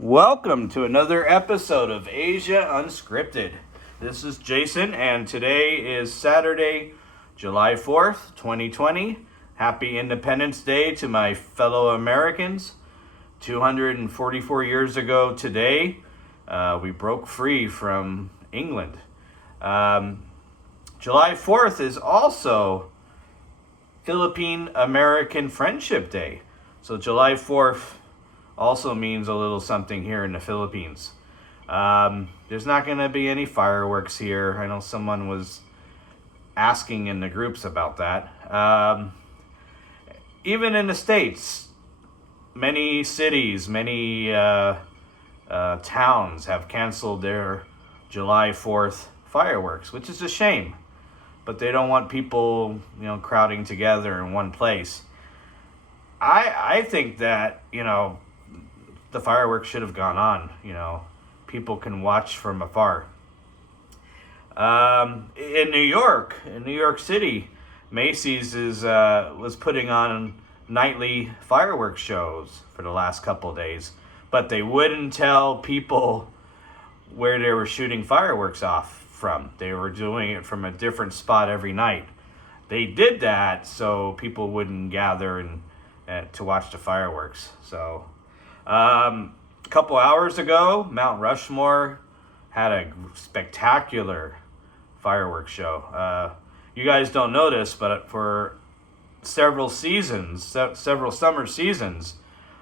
Welcome to another episode of Asia Unscripted. This is Jason, and today is Saturday, July 4th, 2020. Happy Independence Day to my fellow Americans. 244 years ago today, we broke free from England. July 4th is also Philippine American Friendship Day. So July 4th also means a little something here in the Philippines. There's not going to be any fireworks here. I know someone was asking in the groups about that. Even in the States, many cities, many towns have canceled their July 4th fireworks, which is a shame. But they don't want people, crowding together in one place. I think that, the fireworks should have gone on. People can watch from afar. In New York City, Macy's was putting on nightly fireworks shows for the last couple of days, but they wouldn't tell people where they were shooting fireworks off from. They were doing it from a different spot every night. They did that so people wouldn't gather and to watch the fireworks. So a couple hours ago, Mount Rushmore had a spectacular fireworks show. You guys don't know this, but for several summer seasons,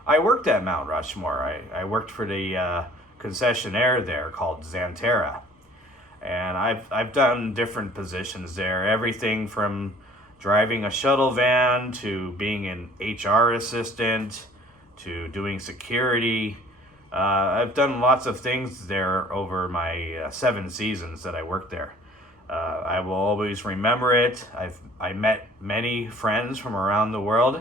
I worked at Mount Rushmore. I worked for the concessionaire there called Xanterra. And I've done different positions there, everything from driving a shuttle van to being an HR assistant to doing security. I've done lots of things there over my 7 seasons that I worked there. I will always remember it. I met many friends from around the world.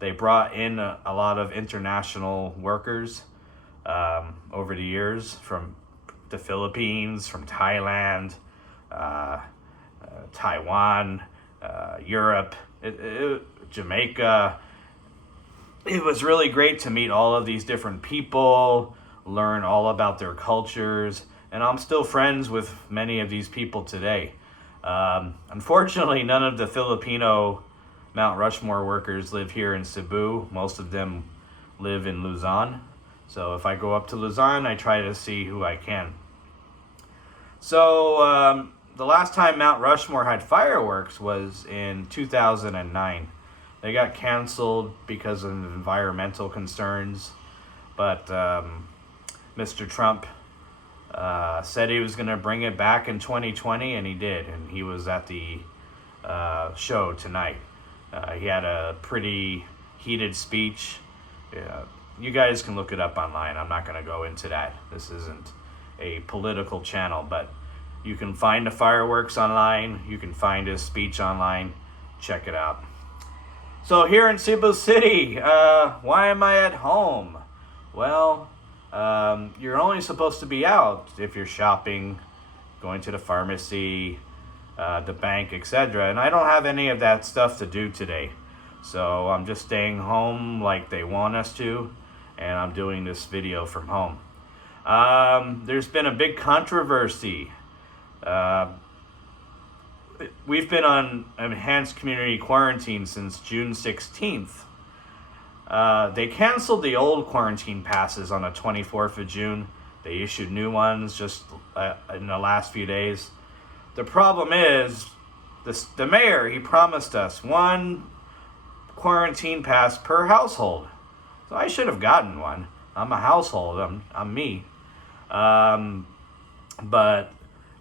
They brought in a lot of international workers over the years from the Philippines, from Thailand, Taiwan, Europe, Jamaica. It was really great to meet all of these different people, learn all about their cultures, and I'm still friends with many of these people today. Unfortunately, none of the Filipino Mount Rushmore workers live here in Cebu. Most of them live in Luzon. So if I go up to Luzon, I try to see who I can. So the last time Mount Rushmore had fireworks was in 2009. They got canceled because of environmental concerns. But Mr. Trump said he was going to bring it back in 2020, and he did. And he was at the show tonight. He had a pretty heated speech. You guys can look it up online. I'm not going to go into that. This isn't a political channel, but you can find the fireworks online. You can find his speech online. Check it out. So here in Cebu City, why am I at home? Well, you're only supposed to be out if you're shopping, going to the pharmacy, the bank, etc. And I don't have any of that stuff to do today. So I'm just staying home like they want us to, and I'm doing this video from home. There's been a big controversy. We've been on enhanced community quarantine since June 16th. They canceled the old quarantine passes on the 24th of June. They issued new ones just in the last few days. The problem is, the mayor, he promised us 1 quarantine pass per household. So I should have gotten one. I'm a household. I'm me. But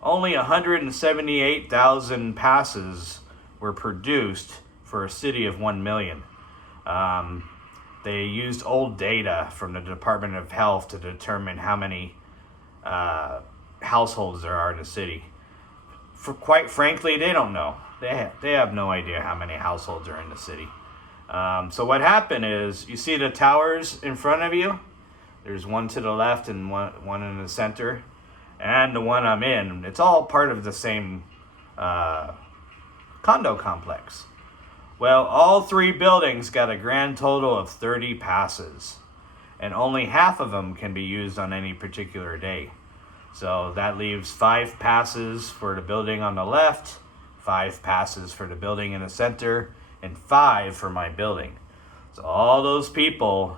only 178,000 passes were produced for a city of 1 million. They used old data from the Department of Health to determine how many households there are in the city. Quite frankly, they don't know. They have no idea how many households are in the city. So what happened is, you see the towers in front of you? There's one to the left and one in the center. And the one I'm in, it's all part of the same condo complex. Well, all 3 buildings got a grand total of 30 passes. and only half of them can be used on any particular day. So that leaves 5 passes for the building on the left, 5 passes for the building in the center, and 5 for my building. So all those people,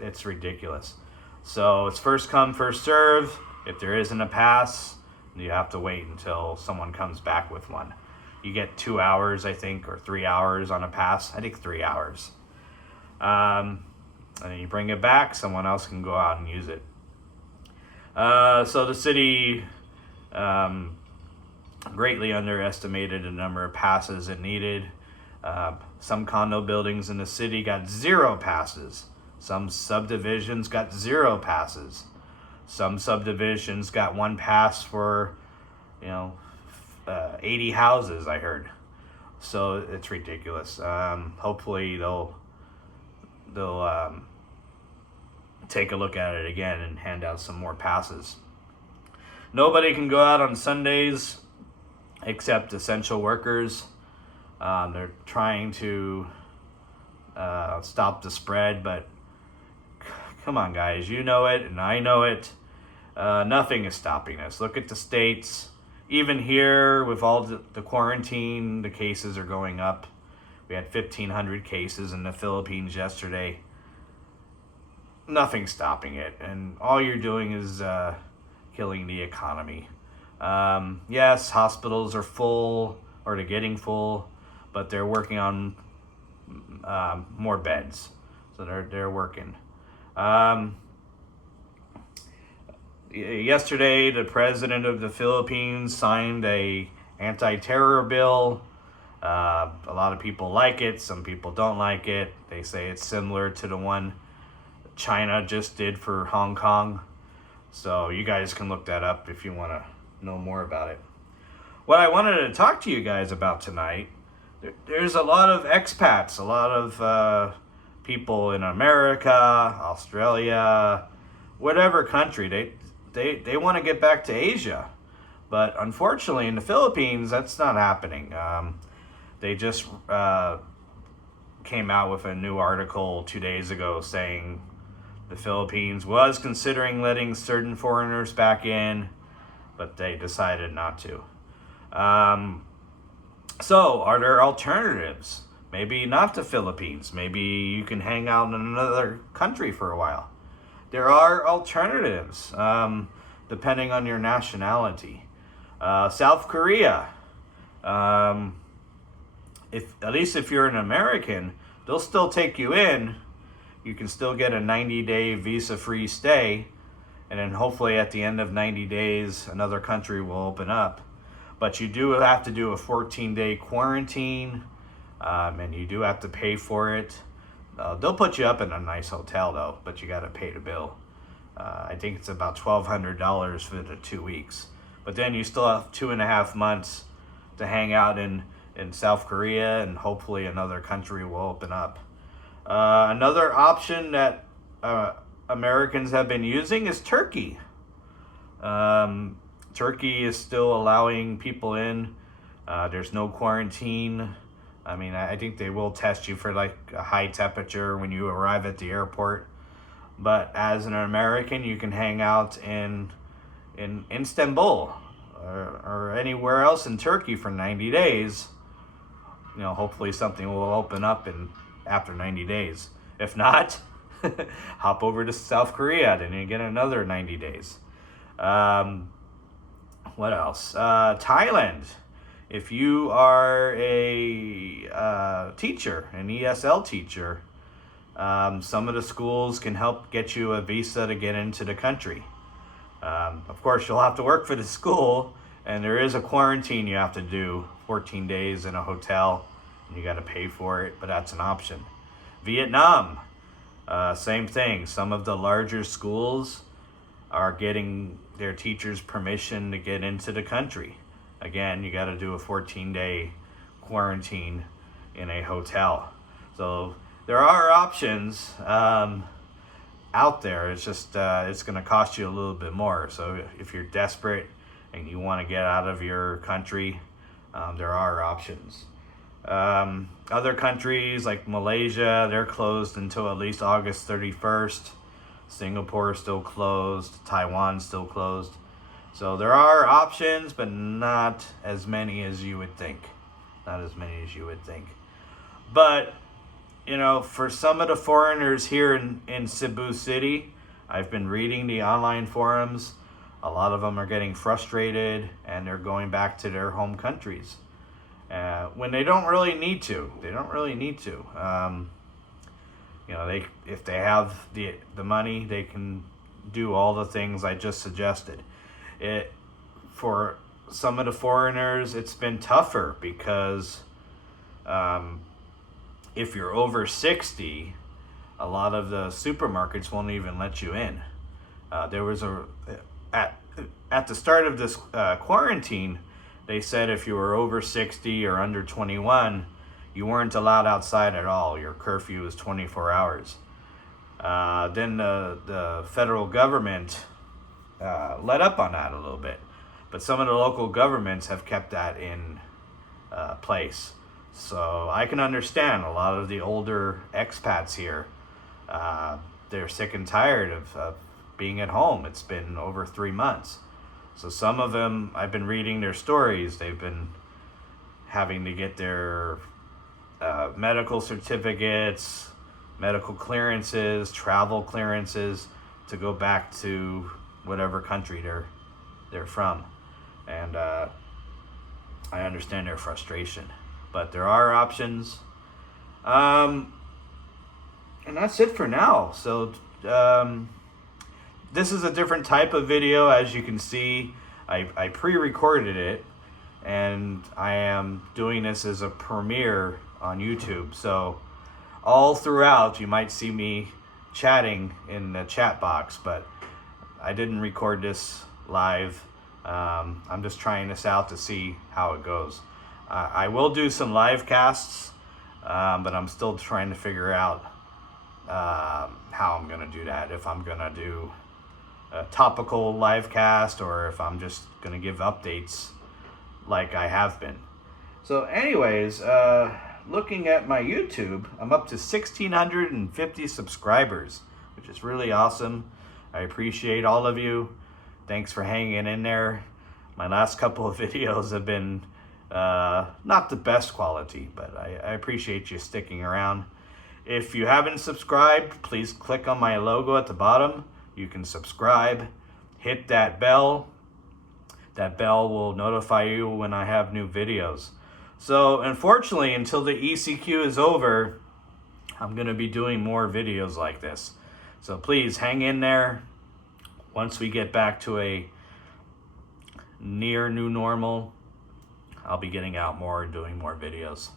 it's ridiculous. So it's first come, first serve. If there isn't a pass, you have to wait until someone comes back with one. You get 2 hours, I think, or 3 hours on a pass. I think 3 hours. And then you bring it back, someone else can go out and use it. So the city greatly underestimated the number of passes it needed. Some condo buildings in the city got 0 passes. Some subdivisions got 0 passes. Some subdivisions got 1 pass for, 80 houses, I heard. So it's ridiculous. Hopefully they'll take a look at it again and hand out some more passes. Nobody can go out on Sundays except essential workers. They're trying to stop the spread, but come on, guys, you know it and I know it. Nothing is stopping us. Look at the states. Even here, with all the quarantine, the cases are going up. We had 1,500 cases in the Philippines yesterday. Nothing's stopping it, and all you're doing is killing the economy. Yes, hospitals are full, or they're getting full, but they're working on more beds, so they're working. Yesterday, the president of the Philippines signed a anti-terror bill. A lot of people like it. Some people don't like it. They say it's similar to the one China just did for Hong Kong. So you guys can look that up if you want to know more about it. What I wanted to talk to you guys about tonight, there's a lot of expats, a lot of people in America, Australia, whatever country. They want to get back to Asia. But unfortunately, in the Philippines, that's not happening. They just came out with a new article 2 days ago saying the Philippines was considering letting certain foreigners back in, but they decided not to. So, are there alternatives? Maybe not the Philippines. Maybe you can hang out in another country for a while. There are alternatives, depending on your nationality. South Korea. At least if you're an American, they'll still take you in. You can still get a 90-day visa-free stay, and then hopefully at the end of 90 days, another country will open up. But you do have to do a 14-day quarantine, and you do have to pay for it. They'll put you up in a nice hotel, though, but you got to pay the bill. I think it's about $1,200 for the 2 weeks. But then you still have 2.5 months to hang out in South Korea, and hopefully another country will open up. Another option that Americans have been using is Turkey. Turkey is still allowing people in. There's no quarantine. I mean, I think they will test you for like a high temperature when you arrive at the airport. But as an American, you can hang out in Istanbul or anywhere else in Turkey for 90 days. Hopefully something will open up after 90 days. If not, hop over to South Korea, then you get another 90 days. What else? Thailand. If you are a teacher, an ESL teacher, some of the schools can help get you a visa to get into the country. Of course, you'll have to work for the school, and there is a quarantine you have to do, 14 days in a hotel, and you got to pay for it, but that's an option. Vietnam, same thing. Some of the larger schools are getting their teachers permission to get into the country. Again, you got to do a 14-day quarantine in a hotel. So there are options out there. It's just it's going to cost you a little bit more. So if you're desperate and you want to get out of your country, there are options. Other countries like Malaysia, they're closed until at least August 31st. Singapore is still closed. Taiwan's still closed. So there are options, but not as many as you would think. Not as many as you would think. But, you know, for some of the foreigners here in Cebu City, I've been reading the online forums. A lot of them are getting frustrated and they're going back to their home countries. When they don't really need to. They don't really need to. You know, if they have the money, they can do all the things I just suggested. For some of the foreigners, it's been tougher because if you're over 60, a lot of the supermarkets won't even let you in. There was at the start of this quarantine, they said if you were over 60 or under 21, you weren't allowed outside at all. Your curfew was 24 hours. Then the federal government let up on that a little bit. But some of the local governments have kept that in place. So I can understand a lot of the older expats here. They're sick and tired of being at home. It's been over 3 months. So some of them, I've been reading their stories. They've been having to get their medical certificates, medical clearances, travel clearances to go back to whatever country they're from. And I understand their frustration. But there are options. And that's it for now. So this is a different type of video. As you can see, I pre-recorded it, and I am doing this as a premiere on YouTube. So all throughout, you might see me chatting in the chat box, but I didn't record this live. I'm just trying this out to see how it goes. I will do some live casts, but I'm still trying to figure out how I'm going to do that. If I'm going to do a topical live cast or if I'm just going to give updates like I have been. So anyways, looking at my YouTube, I'm up to 1,650 subscribers, which is really awesome. I appreciate all of you. Thanks for hanging in there. My last couple of videos have been not the best quality, but I appreciate you sticking around. If you haven't subscribed, please click on my logo at the bottom. You can subscribe. Hit that bell. That bell will notify you when I have new videos. So unfortunately, until the ECQ is over, I'm going to be doing more videos like this. So please hang in there. Once we get back to a near new normal, I'll be getting out more and doing more videos.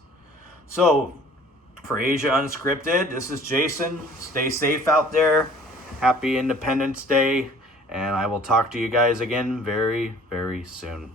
So for Asia Unscripted, this is Jason. Stay safe out there. Happy Independence Day. And I will talk to you guys again very, very soon.